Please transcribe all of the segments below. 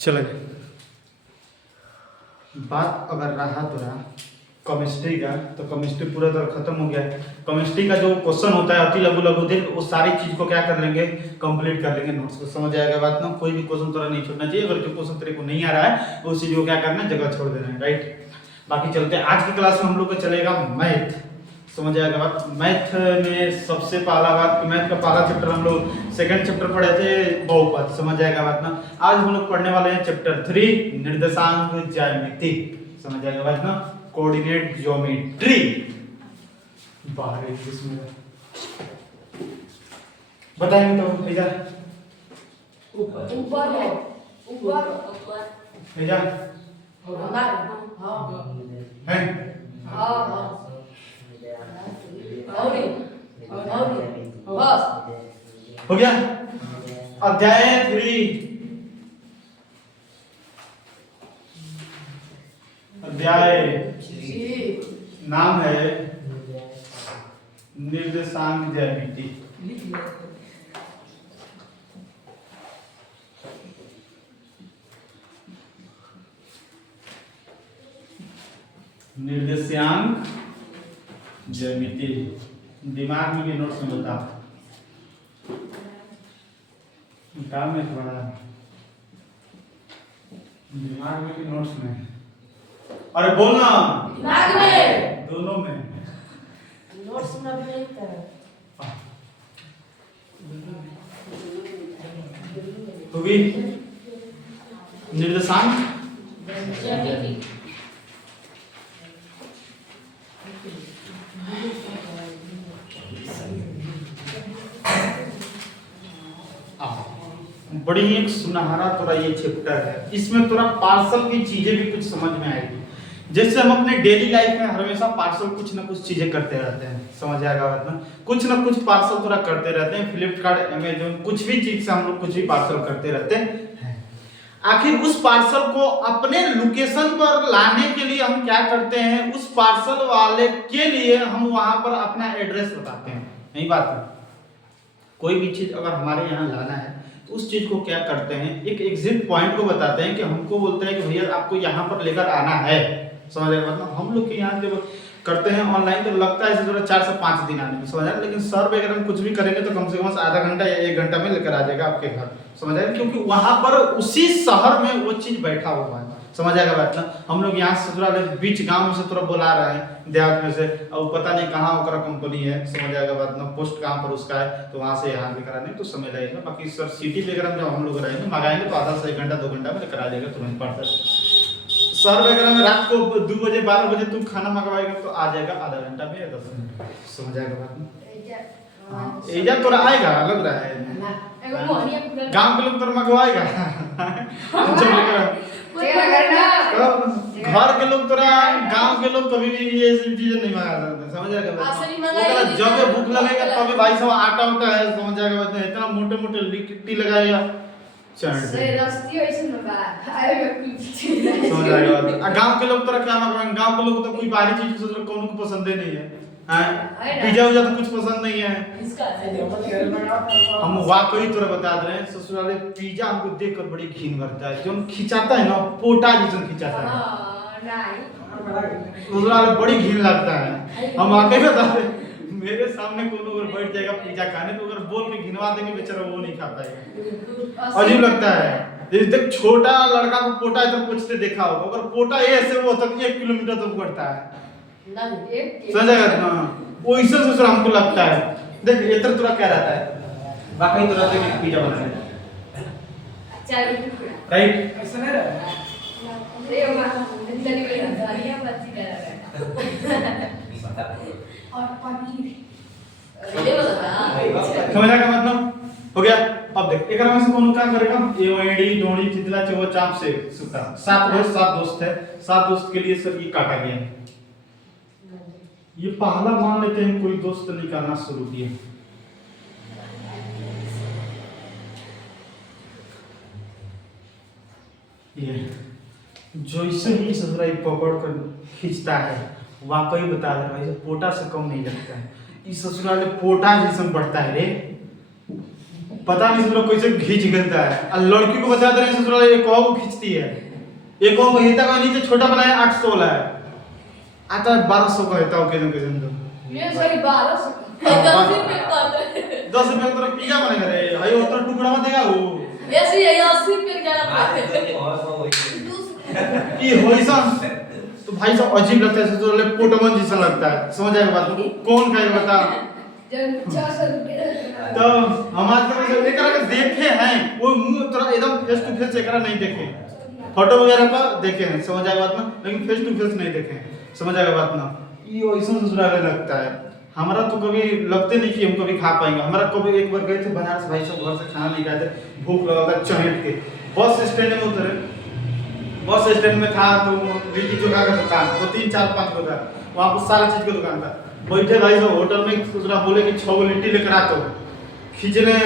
चले बात अगर रहा तो रहा केमिस्ट्री का, तो केमिस्ट्री पूरा तरह खत्म हो गया है। केमिस्ट्री का जो क्वेश्चन होता है अति लघु लघु देख उस सारी चीज को क्या कर लेंगे, कंप्लीट कर लेंगे। नोट्स को समझ आएगा बात ना, कोई भी क्वेश्चन थोड़ा नहीं छूटना चाहिए। अगर जो क्वेश्चन तेरे को नहीं आ रहा है उस चीज को क्या करना है, जगह छोड़ देना है, राइट। बाकी चलते हैं आज की क्लास में हम लोग को चलेगा मैथ। समझ आएगा बात। मैथ में सबसे पहला बात, मैथ का पहला चैप्टर हम लोग सेकंड चैप्टर पढ़े थे बहुपद। समझ आएगा बात ना। आज हम लोग पढ़ने वाले हैं चैप्टर 3 निर्देशांक ज्यामिति। समझ आएगा बात ना, कोऑर्डिनेट ज्योमेट्री। बाहर इसमें बताएंगे तो इधर ऊपर है, ऊपर इधर है बस हो गया। अध्याय 3 अध्याय नाम है निर्देशांक ज्यामिति। निर्देशांक ज्यामिति दिमाग में भी नोट्स में बता काम में थोड़ा दिमाग में भी नोट्स में। अरे बोलना दिमाग में दोनों में नोट्स में भी एक तरह होगी। निर्देशांक ज्यामिति बड़ी एक सुनहरा तोरा ये चैप्टर है। इसमें तोरा पार्सल की चीजें भी कुछ समझ में आएगी। जैसे हम अपने डेली लाइफ में हमेशा पार्सल कुछ ना कुछ चीजें करते रहते हैं। समझ आएगा बात ना, कुछ ना कुछ पार्सल तोरा करते रहते हैं। फ्लिपकार्ट, अमेजोन, कुछ भी चीज से हम लोग कुछ भी पार्सल करते रहते हैं। आखिर उस पार्सल को अपने लोकेशन पर लाने के लिए हम क्या करते हैं, उस पार्सल वाले के लिए हम वहां पर अपना एड्रेस बताते हैं। यही बात है। कोई भी चीज अगर हमारे यहाँ लाना है तो उस चीज को क्या करते हैं, एक एग्जिट पॉइंट को बताते हैं कि हमको बोलते हैं कि भैया आपको यहाँ पर लेकर आना है। समझ रहे मतलब हम लोग के यहाँ जब करते हैं ऑनलाइन तो लगता है थोड़ा 4 से 5 दिन आने में। समझ रहे, लेकिन सर वगैरह हम कुछ भी करेंगे तो कम से कम आधा घंटा या 1 घंटा में लेकर आ जाएगा आपके घर। समझ रहे, क्योंकि वहां पर उसी शहर में वो चीज बैठा हुआ है। समझ आएगा बात ना। हम लोग यहाँ से थोड़ा बीच गांव से थोड़ा बुला रहे हैं देहात में से, और पता नहीं कहाँ ओकरा कंपनी है। समझ आएगा बात ना, पोस्ट कहाँ पर उसका है, तो वहां से यहाँ लेकर आने तो समय लगेगा। बाकी सर सिटी वगैरह जब हम लोग रहेंगे मंगाएंगे तो आधा से 1 घंटा 2 घंटा में लेकर आ जाएगा तुरंत पार्सल। सर वगैरह में रात को 2 बजे 12 बजे तुम खाना मंगवाएगा तो आ जाएगा आधा घंटा में या 10 मिनट। समझ आएगा बात ना। एजा तोरा आएगा लग रहा है गांव के लोग तो मंगवाएगा घर के लोग तोरा, गांव के लोग कभी भी ये सब चीजें नहीं मंगा सकते। समझ आएगा जब भूख लगेगा तभी भाई सब आटा उटा है। समझ आएगा बात, इतना मोटे मोटे लिट्टी लगाएगा समझ आएगा बात। गांव के लोग तोरा क्या मंगवाएंगे, गांव के लोग तो कोई बाहरी चीज से कोनो को पसंद नहीं है। पिज्जा उजा तो कुछ पसंद नहीं है। हम वाकई तोरा बता दे रहे हैं, ससुराले पिज्जा हमको देखकर बड़ी घिन भरता है। जो खिंचाता है ना पोटा जैसा खिंचाता है, ससुराले बड़ी घिन लगता है। हम वाकई बता रहे, मेरे सामने कोनो अगर बैठ जाएगा पिज्जा खाने तो अगर बोल के घिनवा देंगे बेचारा वो नहीं खा पाएगा। अजीब लगता है। देख छोटा लड़का को पोटा इधर पूछते देखा होगा, अगर पोटा ऐसे वो तक 1 किलोमीटर तक बढ़ता है। समझ आएगा ना, वैसे ससुर हमको लगता है। देख इधर तुरा क्या रहता है, वाकई तुरा देख पिज्जा बना है राइट। ऐसा नहीं रहा और पनीर समझ आएगा मतलब हो गया। अब देख एक में से कौन क्या करेगा, एडी डोड़ी चितला चो चाप से सुता 7 दोस्त है। 7 दोस्त के लिए सर ये काटा गया है। ये पहला मान लेते हैं कोई दोस्त निकालना शुरू किया। ये जो इसे ही ससुराई पकड़ कर खींचता है, वाकई बता रहा है पोटा से कम नहीं लगता है। इस ससुराल में पोटा जैसा बढ़ता है रे। पता नहीं ससुरा कैसे खींच गिरता है। और लड़की को बता दे रहे हैं ससुरा एक को खींचती है, एक को हिता का नीचे छोटा बनाया 800 वाला है, आता है 1200 का हिता के जन तो ये सही 1200 10 रुपए तो पिज्जा बनेगा रे भाई, वो तो टुकड़ा में देगा वो ऐसे ही 80 रुपए का ये होइसा। तो भाई साहब अजीब लगता है ससुरा ले पोटमन जैसा लगता है, समझ आएगा बात कौन खाएगा बता। जब 400 रुपए तो हमारे तो एकरा के देखे हैं वो मुंह थोड़ा एकदम फेस टू फेस एकरा नहीं देखे, फोटो वगैरह पर देखे हैं, समझ आएगा बात ना, लेकिन फेस टू फेस नहीं देखे हैं, समझ आएगा बात ना। ये वैसा ससुराल लगता है हमारा, तो कभी लगते नहीं कि हम कभी खा पाएंगे। हमारा कभी एक बार गए थे बनारस, भाई सब घर से खाना नहीं खाए थे, भूख लगा था, चहेट के बस स्टैंड में उतरे, बस स्टैंड में था तो लिट्टी चोखा का दुकान, 2 3 4 5 को था वहाँ पर, सारा चीज का दुकान था। बैठे भाई सब होटल में, दूसरा बोले कि 6 लिट्टी लेकर आ, तो खींचने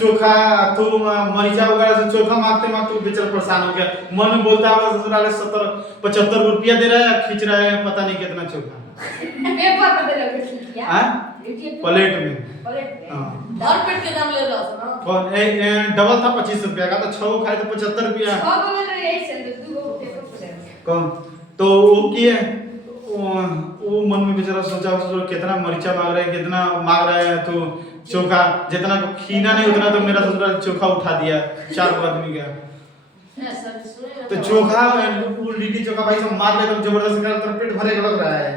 चोखा तो मरीचा वगैरह से चोखा मांगते मांगते बेचारा परेशान हो गया, मन में बोलता है ससुराल 70-75 रुपया दे रहा है, खींच रहा है पता नहीं कितना चोखा पेपर पे दे रहे क्या हां प्लेट में हां और पेट के दाम ले रहा था ना कौन डबल था 25 रुपया का, तो 6 खाए तो 75 रुपया 6 को ले रहे यही से 2 को पेपर पे कौन। तो वो किए वो मन में बेचारा सोचा कितना मरीचा मांग रहा है, कितना मांग रहा है, तो चोखा जितना को खीना नहीं उतना, तो मेरा ससुराल चोखा उठा दिया 4 आदमी का। तो चोखा वो लिट्टी चोखा भाई सब मार लेगा जबरदस्त कर, तो पेट भरेगा लग रहा है,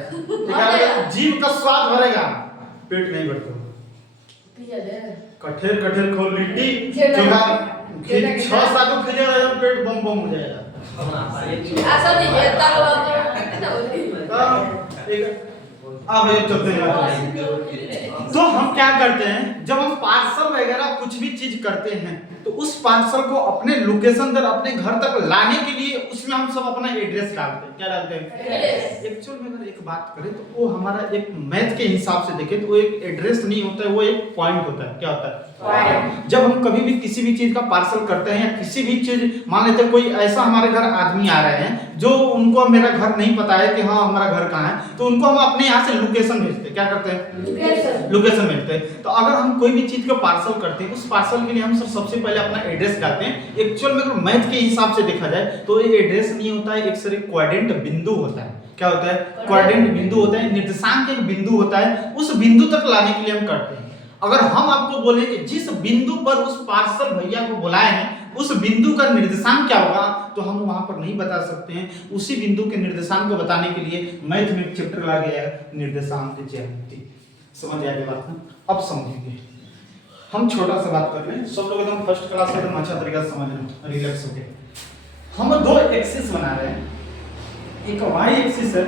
जीभ का स्वाद भरेगा, पेट नहीं भरता। कठेर कठेर खो लिट्टी चोखा 6-7 को खिलेगा एकदम पेट बम बम हो जाएगा। ऐसा नहीं है दाल अब ये चलते हैं। तो हम क्या करते हैं जब हम पार्सल वगैरह कुछ भी चीज करते हैं, तो उस पार्सल को अपने लोकेशन पर अपने घर तक लाने के लिए उसमें हम सब अपना एड्रेस डालते हैं। क्या डालते हैं? एक्चुअल में अगर एक बात करें तो वो हमारा एक मैथ के हिसाब से देखें तो वो एक एड्रेस नहीं होता है, वो एक पॉइंट होता है। क्या होता है? जब हम कभी भी किसी भी चीज का पार्सल करते हैं या किसी भी चीज, मान लेते हैं कोई ऐसा हमारे घर आदमी आ रहे हैं जो उनको मेरा घर नहीं पता है कि हाँ हमारा घर कहाँ है, तो उनको हम अपने यहाँ से लोकेशन भेजते हैं। क्या करते हैं? लोकेशन भेजते हैं। तो अगर हम कोई भी चीज का पार्सल करते हैं, उस पार्सल के लिए हम सबसे पहले अपना एड्रेस डालते हैं। एक्चुअल में अगर मैथ के हिसाब से देखा जाए तो ये एड्रेस नहीं होता है, एक सिर्फ क्वाड्रेंट बिंदु होता है। क्या होता है? क्वाड्रेंट बिंदु होता है, निर्देशांक एक बिंदु होता है, उस बिंदु तक लाने के लिए हम करते हैं। अगर हम आपको बोले कि जिस बिंदु पर उस पार्सल भैया को बुलाए हैं उस बिंदु का निर्देशांक क्या होगा, तो हम वहां पर नहीं बता सकते हैं। उसी बिंदु के निर्देशांक को बताने के लिए मैथ में एक चैप्टर ला गया है, निर्देशांक ज्यामिति। समझ आ गया बात ना? अब समझेंगे हम, छोटा सा बात कर रहे हैं, सब लोग एकदम फर्स्ट क्लास में एकदम अच्छा तरीका से समझ रहे हैं, रिलैक्स होके। हम 2 एक्सिस बना रहे हैं, एक वाई एक्सिस है,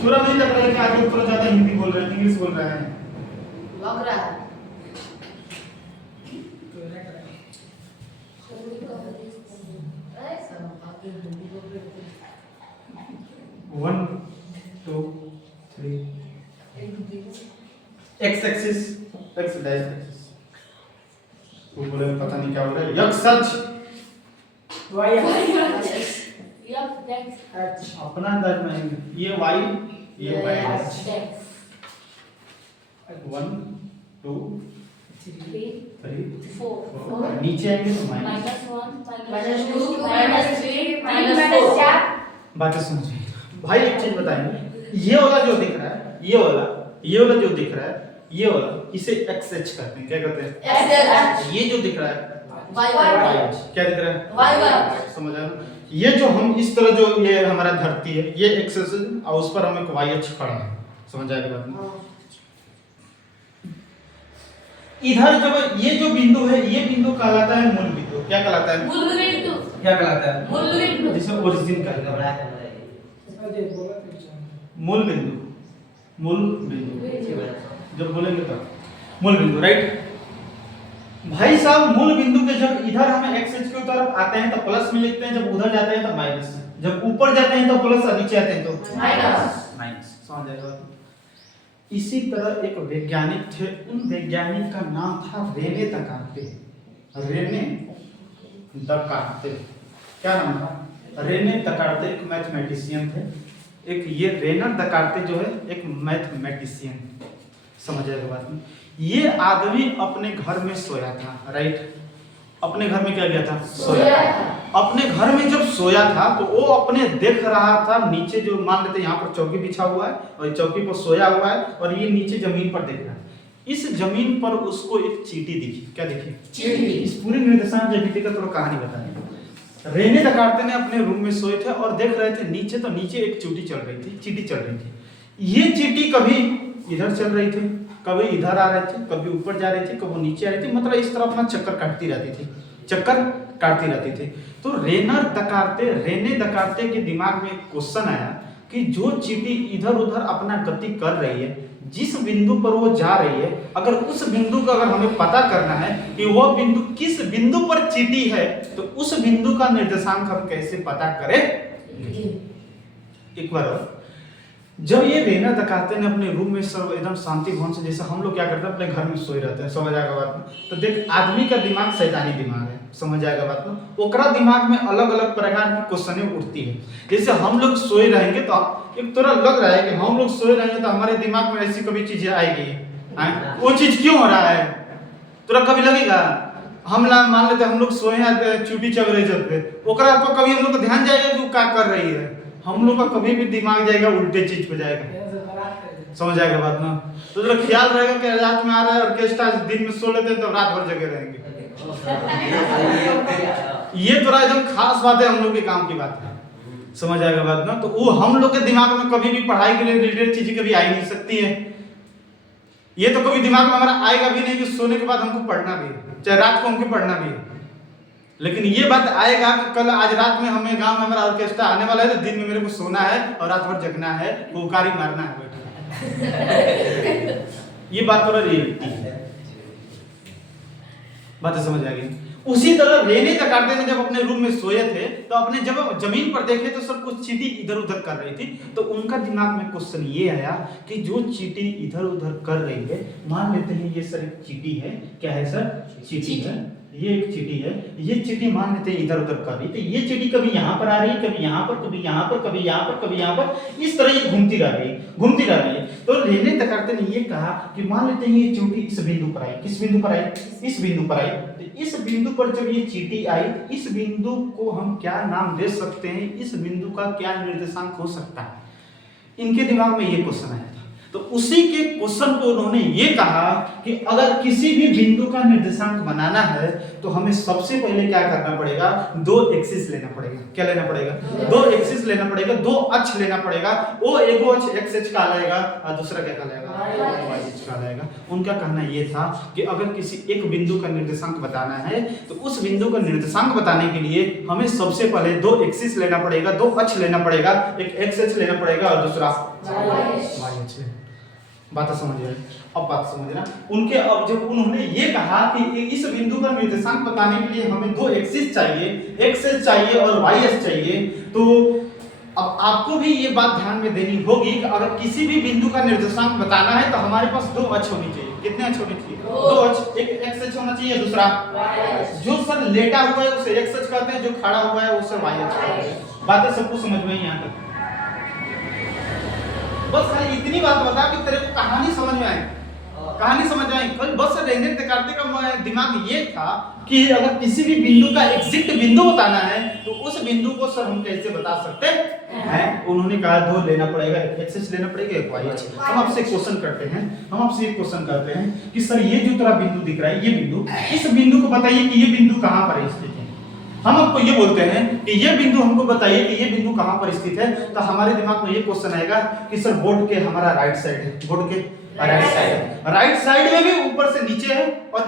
पूरा नहीं लग रहा है कि आगे थोड़ा ज्यादा हिंदी बोल रहे हैं, इंग्लिश बोल रहे हैं, लग रहा है 1 2 3 x axis, x dash axis, वो बोले पता नहीं क्या बोल रहे हैं, यक्स सच वाई अपना अंदाज में ये वाई, ये वाई 1 2 3 4 नीचे आएंगे तो -1 -2 -3 बातें समझिए भाई। एक चीज बताएंगे, ये वाला जो दिख रहा है, ये वाला जो दिख रहा है, ये वाला इसे एक्स एच कहते हैं। क्या कहते हैं? ये जो दिख रहा है वाई एच, क्या दिख रहा है? वाई। समझ आया? ये जो हम इस तरह जो ये हमारा धरती है, ये एक्स एच और उस पर हम एक वाई एच खड़ा है। समझ आएगा बात? इधर जब ये जो बिंदु है, ये बिंदु कहलाता है मूल बिंदु। क्या कहलाता है? मूल बिंदु। क्या कहलाता है? मूल बिंदु, जिसे ओरिजिन कहते हैं। मूल बिंदु, मूल बिंदु जब बोलेंगे तब मूल बिंदु, राइट भाई साहब। मूल बिंदु के जब इधर हम एक्स एच की तरफ आते हैं तो प्लस में लिखते हैं, जब उधर जाते हैं तो माइनस, जब ऊपर जाते हैं तो प्लस, नीचे आते हैं तो माइनस। समझ आएगा? इसी तरह एक वैज्ञानिक थे, उन वैज्ञानिक का नाम था रेने दकार्ते। रेने दकार्ते, क्या नाम था? रेने दकार्ते एक मैथमेटिशियन थे। एक ये रेनर दकार्ते जो है एक मैथमेटिशियन। समझ आएगा बात में। ये आदमी अपने घर में सोया था, राइट, अपने घर में क्या किया था, सोया। अपने घर में जब सोया था तो वो अपने देख रहा था नीचे, जो मान लेते यहाँ पर चौकी बिछा हुआ है और चौकी पर सोया हुआ है और ये नीचे जमीन पर देख रहा है। इस जमीन पर उसको एक चींटी दिखी। क्या दिखी? चींटी। इस पूरे निर्देशांक जब का थोड़ा कहानी बताएं। रेने दकार्ते ने अपने रूम में सोए थे और देख रहे थे नीचे, तो नीचे एक चींटी चल रही थी, चींटी चल रही थी। ये चींटी कभी इधर चल रही थी, कभी इधर आ रही थी, कभी ऊपर जा रही थी, कभी नीचे आ रही थी, मतलब इस तरह अपना चक्कर काटती रहती थी, चक्कर काटती रहती थी। तो रेने दकार्ते के दिमाग में एक क्वेश्चन आया कि जो चींटी इधर उधर अपना गति कर रही है, जिस बिंदु पर वो जा रही है, अगर उस बिंदु का अगर हमें पता करना है कि वो बिंदु किस बिंदु पर चींटी है, तो उस बिंदु का निर्देशांक हम कैसे पता करें? एक बार और, जब ये रेना दकार्ते ने अपने रूम में सर्व एकदम शांति भवन से, जैसे हम लोग क्या करते हैं अपने घर में सोए रहते हैं, समझ आएगा बात में। तो देख, आदमी का दिमाग शैतानी दिमाग है, समझ आएगा बात में। ओकरा दिमाग में अलग अलग प्रकार की क्वेश्चनें उठती है। जैसे हम लोग सोए रहेंगे तो एक तरह लग रहा है कि हम लोग सोए रहेंगे तो हमारे दिमाग में ऐसी कभी चीजें आएगी, वो चीज क्यों हो रहा है, तुरा कभी लगेगा? हम मान लेते हम लोग सोए हैं, चूटी चग रही छत पे, ओकरा पर कभी हम लोग को ध्यान जाएगा कि वो क्या कर रही है? हम लोग का कभी भी दिमाग जाएगा उल्टे चीज पे जाएगा, समझ आएगा बात ना। तो जरा ख्याल रहेगा कि रात में आ रहा है ऑर्केस्ट्रा, दिन में सो लेते हैं तो रात भर जगे रहेंगे। ये थोड़ा एकदम खास बात है, हम लोग के काम की बात है, समझ आएगा बात ना। तो वो हम लोग के दिमाग में कभी भी पढ़ाई के लिए रिलेटेड चीजें कभी आई नहीं सकती है। ये तो कभी दिमाग में हमारा आएगा भी नहीं कि सोने के बाद हमको पढ़ना भी है, चाहे रात को हमको पढ़ना भी है। लेकिन ये बात आएगा कि कल आज रात में हमें गांव में हमारा ऑर्केस्ट्रा आने वाला है, तो दिन में मेरे को सोना है और रात भर जगना है, हुकारी मारना है बैठा। ये बात थोड़ा रियलिटी है, बात समझ आ गई। उसी तरह रेने दकार्ते ने जब अपने रूम में सोए थे तो अपने जब जमीन पर देखे तो सब कुछ चींटी इधर उधर कर रही थी। तो उनका दिमाग में क्वेश्चन ये आया कि जो चींटी इधर उधर कर रही है, मान लेते हैं ये सर एक चींटी है, क्या है सर? चींटी है, ये एक चींटी है। ये चींटी मान लेते हैं इधर उधर कर रही, तो ये चींटी कभी यहाँ पर आ रही है, कभी यहाँ पर, कभी यहाँ पर, कभी यहाँ पर, कभी यहाँ पर, इस तरह ये घूमती रह रही है। तो रेने दकार्ते ने ये कहा कि मान लेते हैं ये चींटी इस बिंदु पर आई, किस बिंदु पर आई? इस बिंदु पर आई। तो इस बिंदु पर जब ये चींटी आई, इस बिंदु को हम क्या नाम दे सकते हैं? इस बिंदु का क्या निर्देशांक हो सकता है? इनके दिमाग में ये क्वेश्चन आया था। तो उसी के क्वेश्चन को उन्होंने ये कहा कि अगर किसी भी बिंदु का निर्देशांक बनाना है तो हमें सबसे पहले क्या करना पड़ेगा? दो एक्सिस लेना पड़ेगा। क्या लेना पड़ेगा? दो एक्सिस लेना पड़ेगा, दो अक्ष लेना पड़ेगा। वो एगो अक्ष एक्स अक्ष कहलाएगा और दूसरा क्या कहलाएगा? वाई अक्ष कहलाएगा। उनका कहना ये था कि अगर किसी एक बिंदु का निर्देशांक बताना है तो उस बिंदु का निर्देशांक बताने के लिए हमें सबसे पहले दो एक्सिस लेना पड़ेगा, दो अक्ष लेना पड़ेगा, एक एक्स अक्ष लेना पड़ेगा और दूसरा वाई अक्ष। बात समझ रहे? अब बात समझना उनके। अब जब उन्होंने ये कहा कि इस बिंदु का निर्देशांक बताने के लिए हमें दो एक्सिस चाहिए, एक्स एक्स चाहिए और वाई एक्स चाहिए, तो अब आपको भी ये बात ध्यान में देनी होगी कि अगर किसी भी बिंदु का निर्देशांक बताना है तो हमारे पास दो अक्ष होनी चाहिए। कितने अक्ष होने चाहिए? दो अक्ष। एक एक्स अक्ष होना चाहिए, दूसरा जो सर लेटा हुआ है उसे एक्स अक्ष कहते हैं, जो खड़ा हुआ है उसे वाई अक्ष कहते हैं। बातें सबको समझ में यहाँ तक? बस खाली इतनी बात बता कि तेरे को कहानी समझ में आए, कहानी समझ में आई। कल बस रेने दकार्ते का दिमाग ये था कि अगर किसी भी बिंदु का एग्जैक्ट बिंदु बताना है तो उस बिंदु को सर हम कैसे बता सकते हैं? उन्होंने कहा दो लेना पड़ेगा, एक एक्सिस लेना पड़ेगा, एक वाई अक्ष। हम आपसे क्वेश्चन करते हैं, कि सर ये जो तेरा बिंदु दिख रहा है, ये बिंदु, इस बिंदु को बताइए कि ये बिंदु कहाँ पर स्थित है। हम आपको ये बोलते हैं कि ये बिंदु हमको बताइए कि ये बिंदु कहाँ पर स्थित है, तो हमारे दिमाग में ये क्वेश्चन आएगा कि सर बोर्ड के हमारा राइट साइड है, बोर्ड के राइट साइड, राइट साइड में भी ऊपर से नीचे है और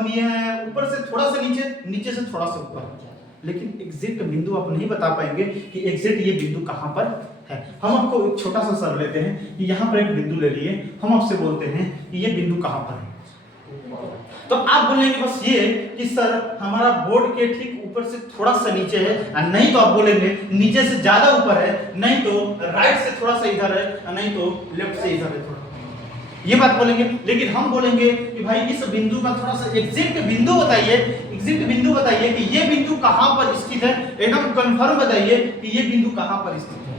ऊपर से थोड़ा सा नीचे, नीचे से थोड़ा सा ऊपर। लेकिन एग्जैक्ट बिंदु आप नहीं बता पाएंगे कि एग्जैक्ट ये बिंदु कहाँ पर है। हम आपको एक छोटा सा सर लेते हैं कि यहाँ पर एक बिंदु ले लिए, हम आपसे बोलते हैं कि ये बिंदु कहाँ पर है, तो आप बोलेंगे बस ये कि सर हमारा बोर्ड के ठीक ऊपर से थोड़ा सा नीचे है, नहीं तो आप बोलेंगे नीचे से ज्यादा ऊपर है, नहीं तो राइट से थोड़ा सा इधर है, नहीं तो लेफ्ट से इधर है थोड़ा, ये बात बोलेंगे। लेकिन हम बोलेंगे कि भाई इस बिंदु का थोड़ा सा एग्जैक्ट बिंदु बताइए, एग्जैक्ट बिंदु बताइए कि ये बिंदु कहाँ पर स्थित है, एकदम कंफर्म बताइए कि ये बिंदु कहाँ पर स्थित है।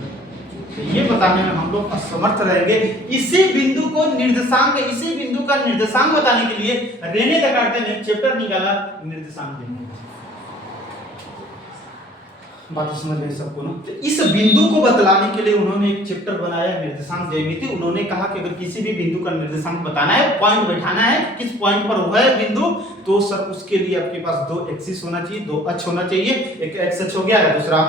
तो ये बताने में हम लोग असमर्थ रहेंगे। इसी बिंदु को निर्देशांक, इसी बिंदु का निर्देशांक बताने के लिए रेने देकार्ते ने चैप्टर निकाला निर्देशांक बिंदु। बात समझ गए सबको ना? तो इस बिंदु को बतलाने के लिए उन्होंने एक चैप्टर बनाया निर्देशांक ज्यामिति। उन्होंने कहा कि अगर किसी भी बिंदु का निर्देशांक बताना है, पॉइंट बैठाना है, किस पॉइंट पर हुआ है बिंदु, तो सर उसके लिए आपके पास दो एक्सिस होना चाहिए, दो अक्ष होना चाहिए। एक एक्स अक्ष हो गया है, दूसरा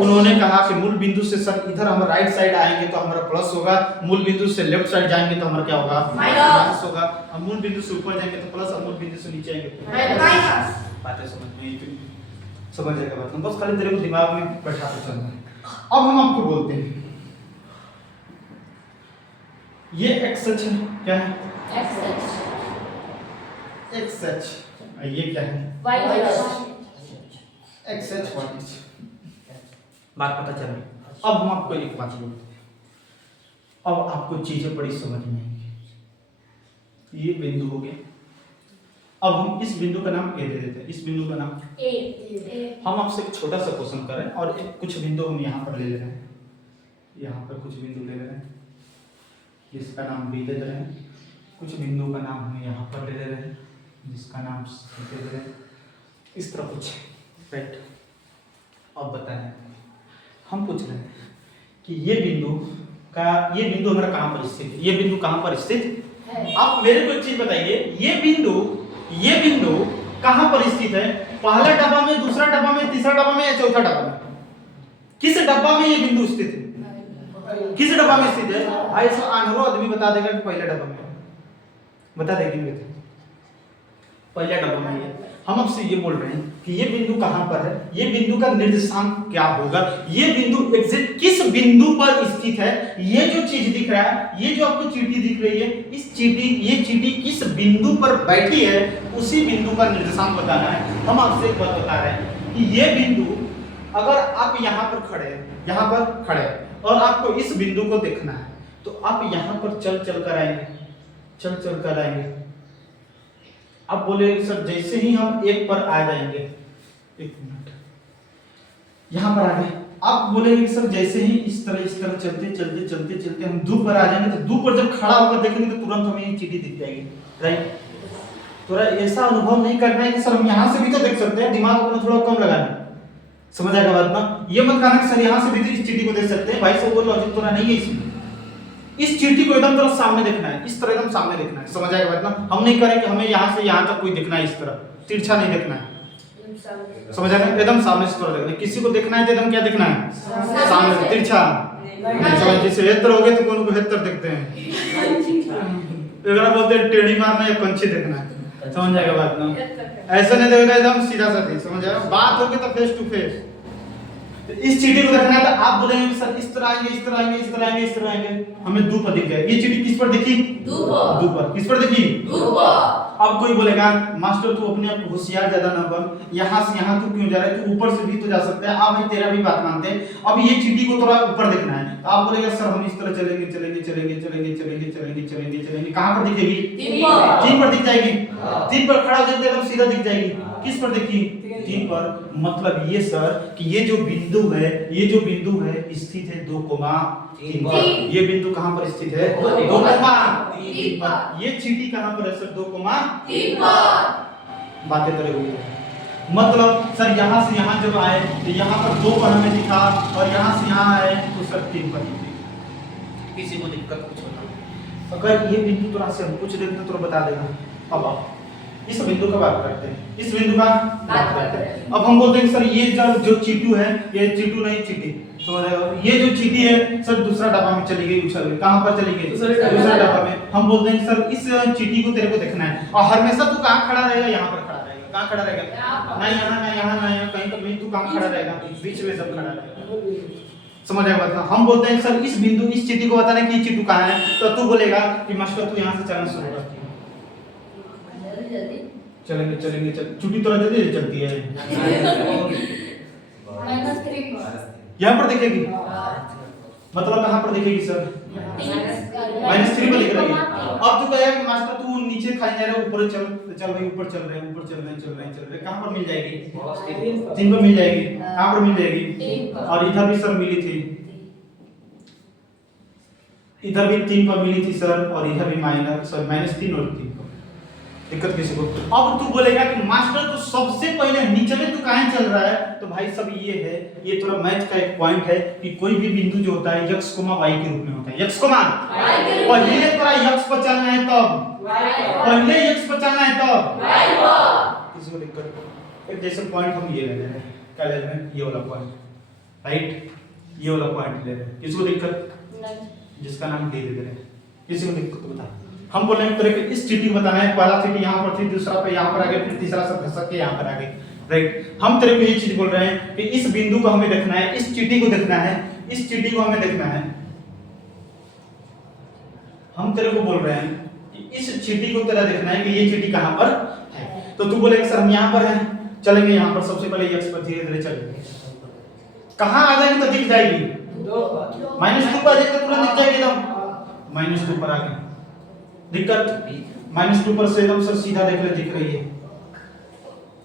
उन्होंने कहा कि मूल बिंदु से सर इधर हम राइट साइड आएंगे तो हमारा प्लस होगा, मूल बिंदु से लेफ्ट साइड जाएंगे तो हमारा क्या होगा, माइनस होगा। हम मूल बिंदु से ऊपर जाएंगे तो प्लस, और मूल बिंदु से नीचे आएंगे तो माइनस। बातें समझ में समझ जाएगा बात, बस खाली तेरे को दिमाग में बैठा के चलना है। अब हम आपको बोलते हैं ये एक्स अक्ष क्या है, एक्स अक्ष, ये क्या है, वाई अक्ष, एक्स अक्ष, वाई अक्ष। बात पता चल रही। अब हम आपको एक बात बोलते हैं, अब आपको चीजें बड़ी समझ में आएंगी। ये बिंदु हो गया, अब हम इस बिंदु का नाम ए दे देते हैं, इस बिंदु का नाम ए। हम आपसे एक छोटा सा क्वेश्चन कर रहे हैं और एक कुछ बिंदु हम यहाँ पर ले ले रहे हैं, यहाँ पर कुछ बिंदु ले ले रहे हैं, जिसका नाम बी दे रहे हैं। कुछ बिंदु का नाम हम यहाँ पर ले ले रहे हैं, जिसका नाम सी दे रहे हैं। इस तरह कुछ राइट। अब बताएं, हम पूछ रहे हैं कि ये बिंदु हमारा कहाँ पर स्थित है, ये बिंदु कहाँ पर स्थित है। आप मेरे को एक चीज बताइए, ये बिंदु कहां पर स्थित है, पहला डब्बा में, दूसरा डब्बा में, तीसरा डब्बा में या चौथा डब्बा में? किस डब्बा में ये बिंदु स्थित है, किस डब्बा में स्थित है? ऐसा अनरो आदमी बता देगा कि पहले डब्बा में, बता देंगे पहले डब्बा में है। हम आपसे ये बोल रहे हैं कि ये बिंदु कहां पर है, ये बिंदु का निर्देशांक क्या होगा, ये बिंदु एग्जैक्ट किस बिंदु पर स्थित है। ये जो चीज दिख रहा है, ये जो आपको चींटी दिख रही है, ये चींटी किस बिंदु पर बैठी है, उसी बिंदु का निर्देशांक बताना है। हम आपसे एक बात बता रहे हैं कि ये बिंदु, अगर आप यहाँ पर खड़े और आपको इस बिंदु को देखना है, तो आप यहाँ पर चल कर आएंगे। अब बोले सर जैसे ही हम एक पर आ जाएंगे, एक मिनट, यहाँ पर आ गए। अब बोलेंगे सर जैसे ही इस तरह चलते हम दो पर आ जाएंगे, तो दो पर जब खड़ा होकर देखेंगे तो तुरंत हमें ये चींटी दिख जाएगी, राइट। थोड़ा ऐसा अनुभव नहीं करना है कि सर हम यहाँ से भी तो देख सकते हैं, दिमाग अपना थोड़ा कम लगाना, समझ आएगा बात ना। ये मत कहना कि सर यहाँ से भी इस चींटी को देख सकते हैं, भाई सब वो लॉजिक थोड़ा नहीं है इसमें। इस चींटी को एकदम तरह सामने देखना है, इस तरह एकदम सामने देखना है, समझ आएगा बात ना। हम नहीं करें कि हमें यहाँ से यहाँ तक कोई देखना है, इस तरह तिरछा नहीं देखना है, समझ आएगा, एकदम सामने से थोड़ा देखना है। किसी को देखना है तो एकदम क्या देखना है, सामने, तिरछा। जैसे हेतर हो गए तो कौन को हेतर देखते हैं, अगर बोलते हैं टेढ़ी मारना या कंची देखना है, समझ जाएगा बात ना। ऐसा नहीं देखना, एकदम सीधा साधी, समझ आएगा। बात होगी तो फेस टू फेस। इस चींटी को देखना है तो आप बोलेंगे सर इस तरह आएंगे, हमें दो पर दिख जाए। ये चींटी किस पर दिखी, दो पर। किस पर दिखी, दो पर। अब कोई बोलेगा मास्टर तू अपने आप होशियार ज्यादा ना बन, यहाँ से यहाँ तू क्यों जा रहा है, तू ऊपर से भी तो जा सकता है। आप भाई तेरा भी बात मानते हैं। अब ये चींटी को थोड़ा ऊपर देखना है, तो आप बोलेगा सर हम इस तरह चलेंगे, कहाँ पर दिखेगी, तीन पर दिख जाएगी। तीन पर खड़ा हो जाते एकदम सीधा दिख जाएगी। किस पर देखी, तीन पर। मतलब ये सर कि ये जो बिंदु है स्थित है 2,3 पर। ये बिंदु कहां पर स्थित है, 2,3 पर। ये चींटी कहां पर है सर, 2,3 पर। बातें करे हुई है। मतलब सर यहां से यहां जब आए तो यहां पर 2 पर हमें दिखा, और यहां से यहां आए तो सर 3 पर दिखा। किसी को दिक्कत कुछ होता, अगर ये बिंदु थोड़ा से हम कुछ देखते तो बता देगा। अब आप इस बिंदु का बात करते हैं, इस बिंदु का बात करते हैं। अब हम बोलते हैं सर ये जो चींटू है, ये चींटू नहीं चींटी, तो ये जो चींटी है सर दूसरा डब्बा में चली गई, उछल गई। कहां पर चली गई, दूसरा डब्बा में। हम बोलते हैं सर इस चींटी को तेरे को देखना है, और हमेशा तू कहां खड़ा रहेगा, यहां पर खड़ा रहेगा। कहां खड़ा रहेगा, ना यहां ना यहां ना कहीं पर भी, तू कहां खड़ा रहेगा, बीच में सब खड़ा रहेगा, समझ आया बात ना। हम बोलते हैं सर इस बिंदु, इस चींटी को बताना कि ये चींटू कहां है, तो तू बोलेगा कि मास्टर तू यहां से चलना शुरू कर। चलेंगे चूटी तो जल्दी चलती है, यहाँ पर दिखेगी। मतलब कहाँ पर दिखेगी सर, -3 पर दिख रही है। अब तो कहेगा कि मास्टर तू नीचे खाई जा रहा है, ऊपर चल भाई, ऊपर चल रहे। कहाँ पर मिल जाएगी, 3 पर मिल जाएगी। कहाँ पर मिल जाएगी, और इधर भी सर मिली थी, इधर भी 3 पर मिली थी सर, और इधर भी -3 और 3 पर। दिक्कत किसी को? अब तू बोलेगा कि मास्टर तो सबसे पहले नीचे में तू कहाँ चल रहा है, तो भाई सब ये है, ये थोड़ा मैथ का एक पॉइंट है कि कोई भी बिंदु जो होता है x, y के रूप में होता है। x, पहले थोड़ा x पर चलना है तब, पहले x पर चलना है तब किसी को दिक्कत? एक जैसे पॉइंट हम ये ले रहे हैं, क्या ले रहे हैं? ये वाला पॉइंट, राइट, ये वाला पॉइंट ले रहे हैं। किसी को दिक्कत? जिसका नाम दे रहे हैं, किसी को दिक्कत? बता। हम बोल रहे हैं तरह के इस चीटी को बताना है, पहला चीटी यहाँ पर थी, दूसरा पे यहाँ पर आ गया, फिर तीसरा सब घसक के यहाँ पर आ गए, राइट। हम तेरे को ये चीज बोल रहे हैं कि इस बिंदु को हमें देखना है, इस चीटी को देखना है, इस चीटी को हमें देखना है। हम तेरे को बोल रहे हैं कि इस चीटी को तेरा देखना है कि ये चीटी कहाँ पर है। तो तू बोलेगा सर हम यहाँ पर हैं, चलेंगे यहाँ पर, सबसे पहले x पर धीरे धीरे चलेंगे। कहाँ आ जाएगी तो दिख जाएगी, -2 पर आ जाएगी तो तुरंत दिख जाएगी एकदम। -2 पर आ गए, दिक्कत? -2 पर से एकदम सर सीधा देख ले, दिख रही है,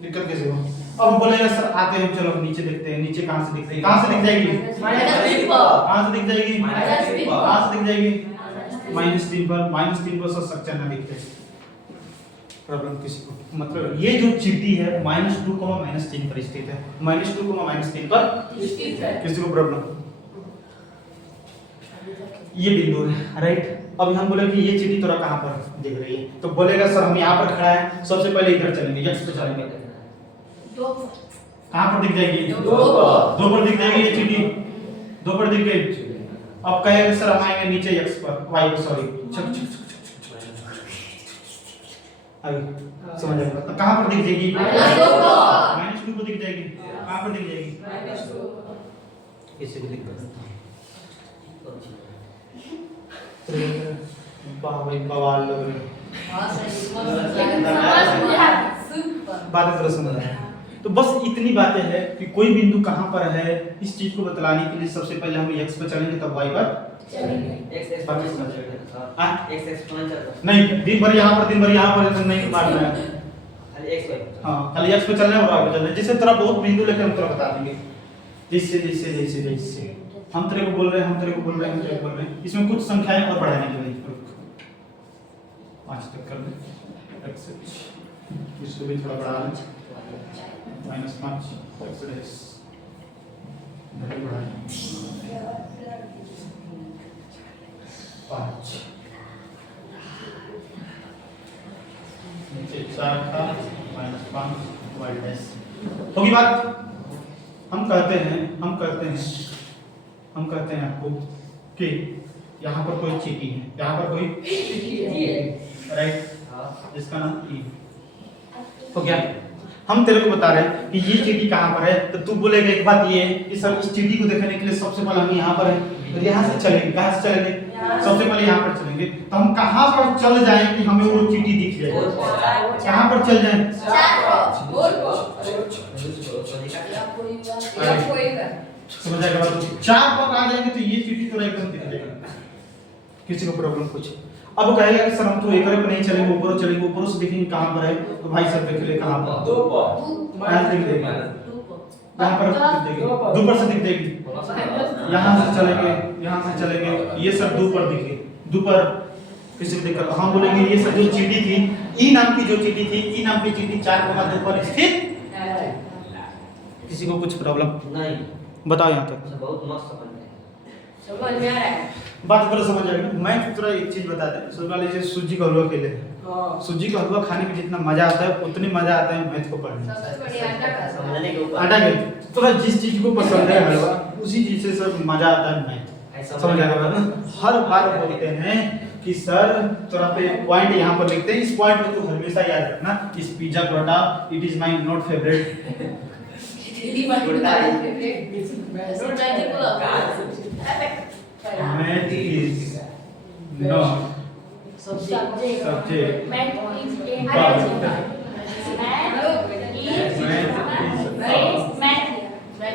दिक्कत कैसे हो? अब बोलेगा सर आते हैं, चलो नीचे देखते हैं, नीचे कहाँ से दिख रही है? कहाँ से दिख जाएगी? कहाँ से दिख जाएगी? कहाँ से दिख जाएगी? -3 पर। -3 पर सर स्ट्रक्चर ना दिखते, प्रॉब्लम किसी को? मतलब ये जो चीटी है -2, -3 पर स्थित है, -2, -3 पर स्थित है। किसी को प्रॉब्लम? ये बिंदु है, राइट। अब हम बोले कि ये चीटी तोरा कहाँ पर दिख रही है, तो बोलेगा सर हम यहाँ पर खड़ा है, सबसे पहले इधर चलेंगे, x पे चलेंगे। कहाँ पर दिख जाएगी? 2 पर दिख जाएगी ये चीटी, 2 पर दिख गई। अब कहेगा सर हम आएंगे नीचे x पर, y पर, सॉरी, समझ आएगा? तो कहाँ पर दिख जाएगी? -2 पर दिख जाएगी। कहाँ पर दिख जाएगी? किसी को दिक्कत? भाई बवाल लग रहे बातें तरह समझ आए। तो बस इतनी बातें हैं कि कोई बिंदु कहाँ पर है, इस चीज को बतलाने के लिए सबसे पहले हम x पर चलेंगे, तब y पर नहीं, दिन भर यहाँ पर, दिन भर यहाँ पर नहीं बांटना है, खाली x पे चलना है और y पे चलना है। जिससे तेरा बहुत बिंदु लेकर हम तेरा बता देंगे, जिससे जिससे जैसे जैसे हम तेरे को बोल रहे हैं, हम तेरे को बोल रहे हैं, हम तेरे को बोल रहे हैं। इसमें कुछ संख्याएं और बढ़ाने की वजह 5 तक कर दे, इसको भी थोड़ा बढ़ा लें, -5 5 नीचे 4 था, -5 होगी बात। हम कहते हैं आपको कि यहाँ पर कोई चीटी है, यहाँ पर कोई चीटी है, राइट, जिसका नाम ई हो गया। हम तेरे को बता रहे हैं कि ये चीटी कहाँ पर है, तो तू बोलेगा एक बात ये है कि सर इस चीटी को देखने के लिए सबसे पहले हम यहाँ पर हैं, तो यहाँ से चलेंगे। कहाँ से चलेंगे? सबसे पहले यहाँ पर चलेंगे। तो हम कहाँ पर चल जाएं कि हमें वो चीटी दिख जाए? कहाँ पर चल जाएं? समझ आएगा बात? 4 पर आ जाएंगे तो ये चीटी तो एकदम दिख जाएगी। किसी को प्रॉब्लम कुछ? अब कहेगा कि सर हम तो एक पर नहीं चलेंगे, ऊपर चलेंगे, ऊपर से देखेंगे कहाँ पर है, तो भाई सर देख ले कहाँ पर? 2 पर दिख देगी, यहाँ पर दिख देगी, 2 पर से दिख देगी। यहाँ से चलेंगे, ये सब 2 पर दिखे, 2 पर किसी को दिक्कत? हम बोलेंगे ये सब जो चीटी थी, ई नाम की जो चीटी थी, ई नाम की चीटी 4,2 पर स्थित। किसी को कुछ प्रॉब्लम नहीं? बताओ यहाँ तक बहुत मस्त समझ में आ रहा है? बात पर समझ आएगी। मैं तुझे एक चीज बता दे, सोचा लीजिए सूजी का हलवा खेले, सूजी का हलवा खाने में जितना मजा आता है उतनी मजा आता है मैथ को पढ़ने में। सबसे बढ़िया समझने के ऊपर आटा के तो जिस चीज को पसंद है हलवा, उसी चीज से सब मजा आता है मैथ। समझ आएगा बात? हर बार बोलते हैं कि सर थोड़ा पे पॉइंट यहाँ पर लिखते हैं, इस पॉइंट को तू हमेशा याद रखना, इस पिज्जा को हटा, it is my not favourite. Math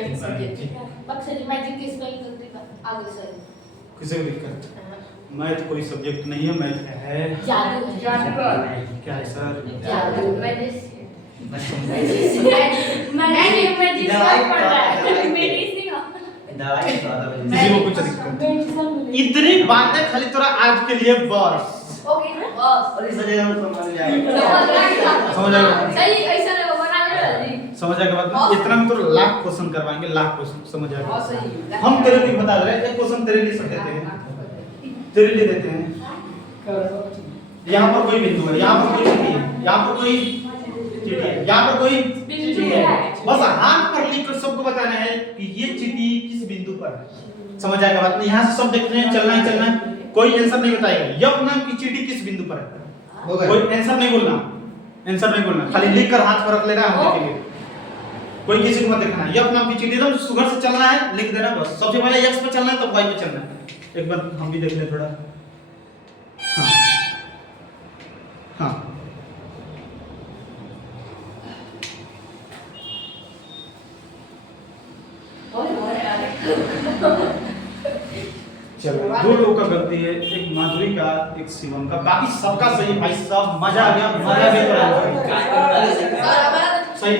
is not subject. किसी को दिक्कत? मैथ कोई सब्जेक्ट नहीं है, मैथ है क्या है सर? दवाई तो आता है। किसी को कुछ दिक्कत इतनी बातें खाली तोरा आज के लिए बस ओके ना बस और इस वजह से समझ जाएगा। समझ आएगा सही ऐसा नहीं बना के जी समझ आएगा बात ना? इतना में तो लाख क्वेश्चन करवाएंगे लाख क्वेश्चन समझ आएगा बहुत सही हम तेरे लिए बता रहे हैं एक क्वेश्चन तेरे लिए सब देते हैं तेरे लिए देते हैं यहाँ पर कोई बिंदु है यहाँ पर कोई चिट्ठी है यहाँ पर कोई चिट्ठी है यहाँ पर कोई चिट्ठी है बस हाथ पर लिख कर सबको बताना है कि ये चिट्ठी किस बिंदु पर है समझ आएगा बात नहीं यहाँ से सब देखते हैं चलना ही चलना है कोई आंसर नहीं बताएगा यह नाम की चिट्ठी किस बिंदु पर है कोई आंसर नहीं बोलना आंसर नहीं बोलना खाली लिख कर हाथ पर रख लेना हम देखेंगे कोई किसी को मत देखना यह नाम की चिट्ठी एकदम सुगर से चलना है लिख देना बस सबसे पहले एक्स पे चलना है तब वाई पे चलना है एक बार हम भी देख ले थोड़ा हाँ हाँ चलो दो लोगों का गलती है एक माधुरी का एक शिवम का बाकी सबका सही भाई सब मजा आ गया मजा भी सही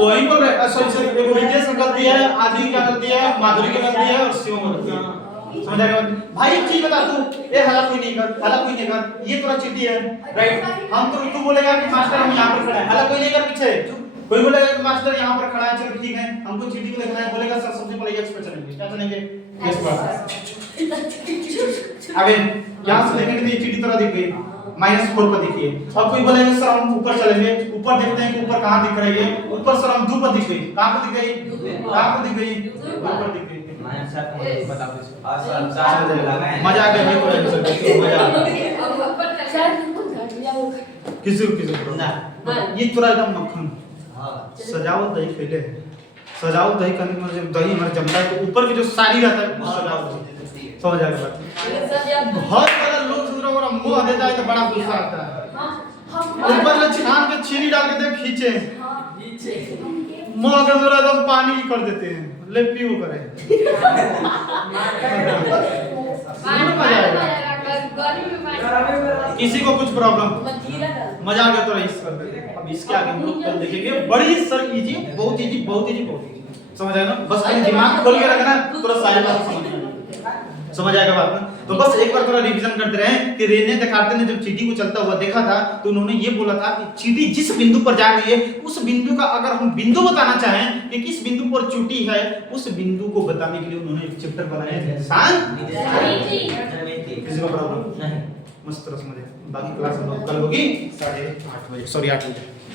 वही बोल रहे सॉरी सॉरी एक रितेश का गलती है आदि का गलती है माधुरी की गलती है और शिवम का गलती है समझ आएगा भाई एक चीज बता तू ये हला कोई नहीं कर ये तोरा चिट्ठी है राइट हम तो तू बोलेगा कि मास्टर हम यहां पर खड़ा है हला कोई नहीं कर पीछे कोई बोलेगा कि मास्टर यहां पर खड़ा है चलो ठीक है हमको चिट्ठी को देखना है बोलेगा सर सबसे पहले एक्स पे चलेंगे क्या चलेंगे एक्स पर आगे यहां से देखेंगे तो ये चिट्ठी तरह दिख गई -4 पर दिखिए अब कोई बोलेगा सर हम ऊपर चलेंगे ऊपर देखते हैं कि ऊपर कहां दिख रही है ऊपर सर हम 2 पर दिख गई कहां पर दिख गई कहां पर दिख गई 2 पर दिख गई बता दो और सर लगाए मजा आ गया भाई कोई आंसर मजा आ गया किसी को ना ये पूरा एकदम मक्खन हां सजावट दही खेले सजावट दही करने में जब दही हमारे जमता है तो ऊपर की जो साड़ी रहता है वो सजावट होती है समझ आ गया बात बहुत सारा लोग सोच रहे हैं मुंह देता है तो बड़ा गुस्सा आता है ऊपर से छान के चीनी डाल के दे खींचे मुंह के जरा एकदम पानी कर देते हैं ले पियो करे किसी को कुछ प्रॉब्लम मजा आ गया तो इस अब इसके आगे हम लोग कल देखेंगे बड़ी सर इजी बहुत इजी बहुत इजी बहुत इजी समझ आया ना बस खाली दिमाग खोल के रखना पूरा सारी बात समझ आएगा बात ना तो बस एक बार थोड़ा रिवीजन करते रहे कि रेने देखाते ने जब चींटी को चलता हुआ देखा था तो उन्होंने ये बोला था कि चींटी जिस बिंदु पर जा रही है उस बिंदु का अगर हम बिंदु बताना चाहें कि किस बिंदु पर चोटी है उस बिंदु को बताने के लिए उन्होंने एक चैप्टर बनाया है निशान किसी को प्रॉब्लम नहीं मस्त तरह समझे बाकी क्लास हम लोग कल होगी 8:30 बजे सॉरी 8 बजे